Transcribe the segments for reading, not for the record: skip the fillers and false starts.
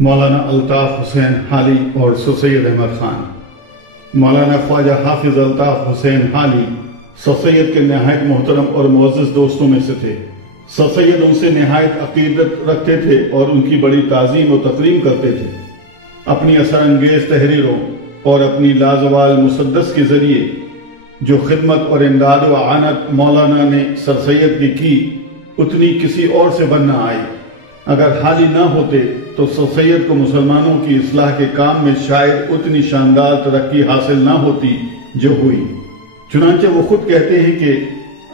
مولانا الطاف حسین حالی اور سر سید احمد خان۔ مولانا خواجہ حافظ الطاف حسین حالی سر سید کے نہایت محترم اور معزز دوستوں میں سے تھے۔ سر سید ان سے نہایت عقیدت رکھتے تھے اور ان کی بڑی تعظیم و تکریم کرتے تھے۔ اپنی اثر انگیز تحریروں اور اپنی لازوال مسدس کے ذریعے جو خدمت اور امداد و اعانت مولانا نے سر سید کی اتنی کسی اور سے بن نہ آئی۔ اگر حالی نہ ہوتے تو سر سید کو مسلمانوں کی اصلاح کے کام میں شاید اتنی شاندار ترقی حاصل نہ ہوتی جو ہوئی۔ چنانچہ وہ خود کہتے ہیں کہ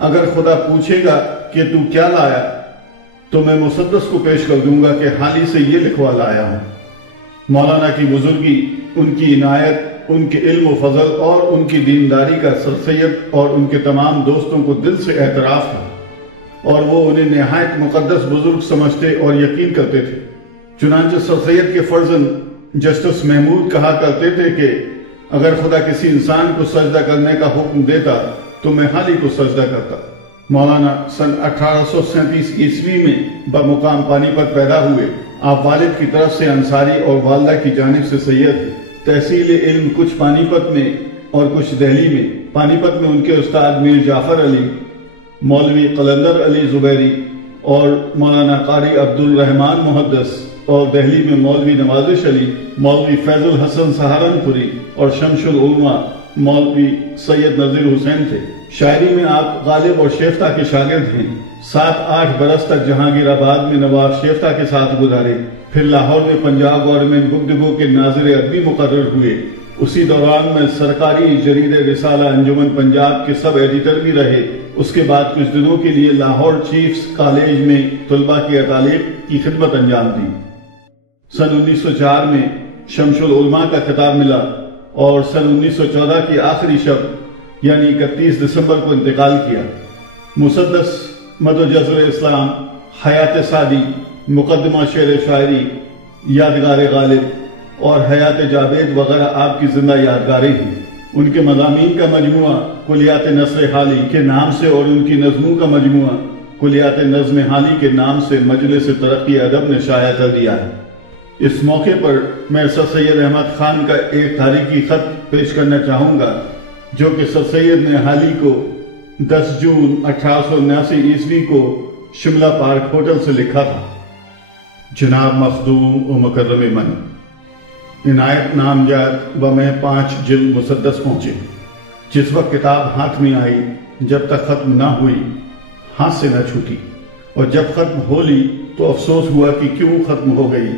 اگر خدا پوچھے گا کہ تو کیا لایا تو میں مسدس کو پیش کر دوں گا کہ حالی سے یہ لکھوا لایا ہوں۔ مولانا کی بزرگی، ان کی عنایت، ان کے علم و فضل اور ان کی دینداری کا سر سید اور ان کے تمام دوستوں کو دل سے اعتراف تھا اور وہ انہیں نہایت مقدس بزرگ سمجھتے اور یقین کرتے تھے۔ چنانچہ سر سید کے فرزند جسٹس محمود کہا کرتے تھے کہ اگر خدا کسی انسان کو سجدہ کرنے کا حکم دیتا تو میں حالی کو سجدہ کرتا۔ مولانا سن 1837 عیسوی میں بمقام پانی پت پیدا ہوئے۔ آپ والد کی طرف سے انصاری اور والدہ کی جانب سے سید تھے۔ تحصیل علم کچھ پانی پت میں اور کچھ دہلی میں۔ پانی پت میں ان کے استاد میر جعفر علی، مولوی قلندر علی زبیری اور مولانا قاری عبد الرحمن محدث، اور دہلی میں مولوی نوازش علی، مولوی فیض الحسن سہارنپوری اور شمس العلماء مولوی سید نذیر حسین تھے۔ شاعری میں آپ غالب اور شیفتہ کے شاگرد ہیں۔ 7-8 برس تک جہانگیر آباد میں نواب شیفتہ کے ساتھ گزارے، پھر لاہور میں پنجاب گورنمنٹ بک ڈپو کے ناظر ادبی مقرر ہوئے۔ اسی دوران میں سرکاری جرید رسالہ انجمن پنجاب کے سب ایڈیٹر بھی رہے۔ اس کے بعد کچھ دنوں کے لیے لاہور چیفز کالج میں طلباء کی تعلیم کی خدمت انجام دی۔ سن 1904 میں شمس العلماء کا خطاب ملا اور سن 1914 کی آخری شب یعنی 31 دسمبر کو انتقال کیا۔ مسدس، مد و جزر اسلام، حیات سعدی، مقدمہ شعر شاعری، یادگار غالب اور حیات جاوید وغیرہ آپ کی زندہ یادگاریں ہیں۔ ان کے مضامین کا مجموعہ کلیات نثر حالی کے نام سے اور ان کی نظموں کا مجموعہ کلیات نظم حالی کے نام سے مجلس ترقی ادب نے شائع کر دیا ہے۔ اس موقع پر میں سر سید احمد خان کا ایک تاریخی خط پیش کرنا چاہوں گا جو کہ سر سید نے حالی کو 10 جون 1879 عیسوی کو شملہ پارک ہوٹل سے لکھا تھا۔ جناب مخدوم و مکرم من، عنایت نامزد و میں 5 جلد مسدس پہنچے۔ جس وقت کتاب ہاتھ میں آئی جب تک ختم نہ ہوئی ہاتھ سے نہ چھوٹی، اور جب ختم ہو لی تو افسوس ہوا کہ کیوں ختم ہو گئی۔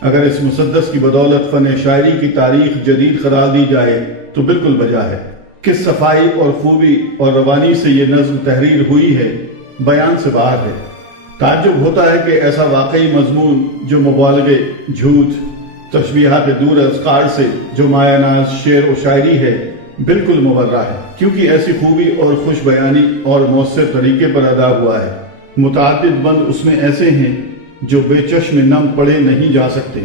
اگر اس مسدس کی بدولت فن شاعری کی تاریخ جدید قرار دی جائے تو بالکل بجا ہے۔ کس صفائی اور خوبی اور روانی سے یہ نظم تحریر ہوئی ہے، بیان سے باہر ہے۔ تعجب ہوتا ہے کہ ایسا واقعی مضمون جو مبالغے، جھوٹ، تشبیہات دور اذکار سے جو مایہ ناز شعر و شاعری ہے بالکل مبرہ ہے، کیونکہ ایسی خوبی اور خوش بیانی اور مؤثر طریقے پر ادا ہوا ہے۔ متعدد بند اس میں ایسے ہیں جو بے چشم نم پڑے نہیں جا سکتے۔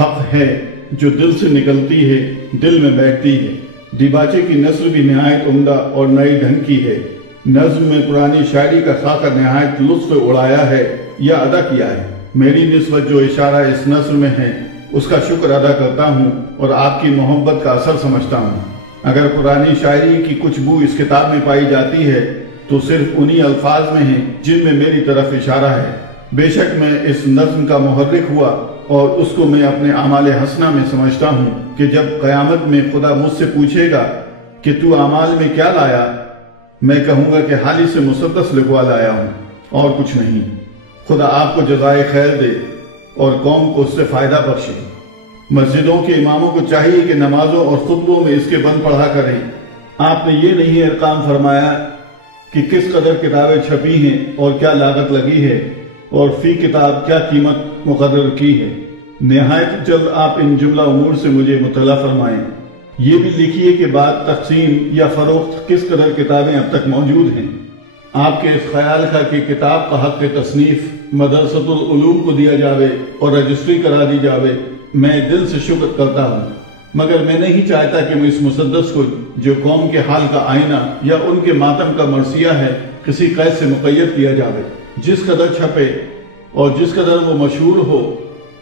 حق ہے جو دل سے نکلتی ہے، دل میں بیٹھتی ہے۔ دیباچے کی نثر بھی نہایت عمدہ اور نئی ڈھنگ کی ہے۔ نظم میں پرانی شاعری کا خاکہ نہایت لطف اڑایا ہے یا ادا کیا ہے۔ میری نسبت جو اشارہ اس نثر میں ہے اس کا شکر ادا کرتا ہوں اور آپ کی محبت کا اثر سمجھتا ہوں۔ اگر پرانی شاعری کی کچھ بو اس کتاب میں پائی جاتی ہے تو صرف انہی الفاظ میں ہیں جن میں میری طرف اشارہ ہے۔ بے شک میں اس نظم کا محرک ہوا اور اس کو میں اپنے اعمال حسنہ میں سمجھتا ہوں کہ جب قیامت میں خدا مجھ سے پوچھے گا کہ تو اعمال میں کیا لایا، میں کہوں گا کہ حالی سے مسدس لکھوا لایا ہوں اور کچھ نہیں۔ خدا آپ کو جزائے خیر دے اور قوم کو اس سے فائدہ بخشے۔ مسجدوں کے اماموں کو چاہیے کہ نمازوں اور خطبوں میں اس کے بند پڑھا کریں۔ آپ نے یہ نہیں ارقام فرمایا کہ کس قدر کتابیں چھپی ہیں اور کیا لاگت لگی ہے اور فی کتاب کیا قیمت مقرر کی ہے۔ نہایت جلد آپ ان جملہ امور سے مجھے مطلع فرمائیں۔ یہ بھی لکھیے کہ بعد تقسیم یا فروخت کس قدر کتابیں اب تک موجود ہیں۔ آپ کے اس خیال کا کہ کتاب کا حق تصنیف مدرسۃ العلوم کو دیا جاوے اور رجسٹری کرا دی جاوے، میں دل سے شکر کرتا ہوں، مگر میں نہیں چاہتا کہ میں اس مسدس کو جو قوم کے حال کا آئینہ یا ان کے ماتم کا مرثیہ ہے کسی قید سے مقید کیا جاوے۔ جس قدر چھپے اور جس قدر وہ مشہور ہو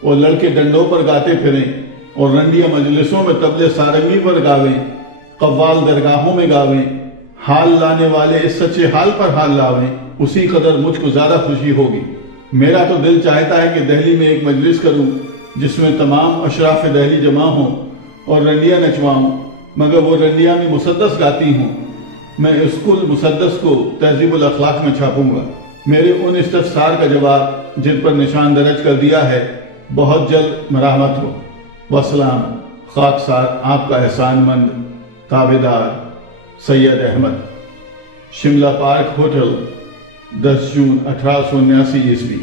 اور لڑکے ڈنڈوں پر گاتے پھریں اور رنڈیاں مجلسوں میں طبلے سارنگی پر گاویں، قوال درگاہوں میں گاویں، حال لانے والے اس سچے حال پر حال لاویں، اسی قدر مجھ کو زیادہ خوشی ہوگی۔ میرا تو دل چاہتا ہے کہ دہلی میں ایک مجلس کروں جس میں تمام اشراف دہلی جمع ہوں اور رنڈیاں نچواؤں، مگر وہ رنڈیاں بھی مسدس گاتی ہوں۔ میں اس کل مسدس کو تہذیب الاخلاق میں چھاپوں گا۔ میرے ان استفسار کا جواب جن پر نشان درج کر دیا ہے، بہت جلد مرحمت ہو۔ وسلام، خاکسار آپ کا احسان مند تابعدار سید احمد۔ شملہ پارک ہوٹل، 10 جون 1879 عیسوی۔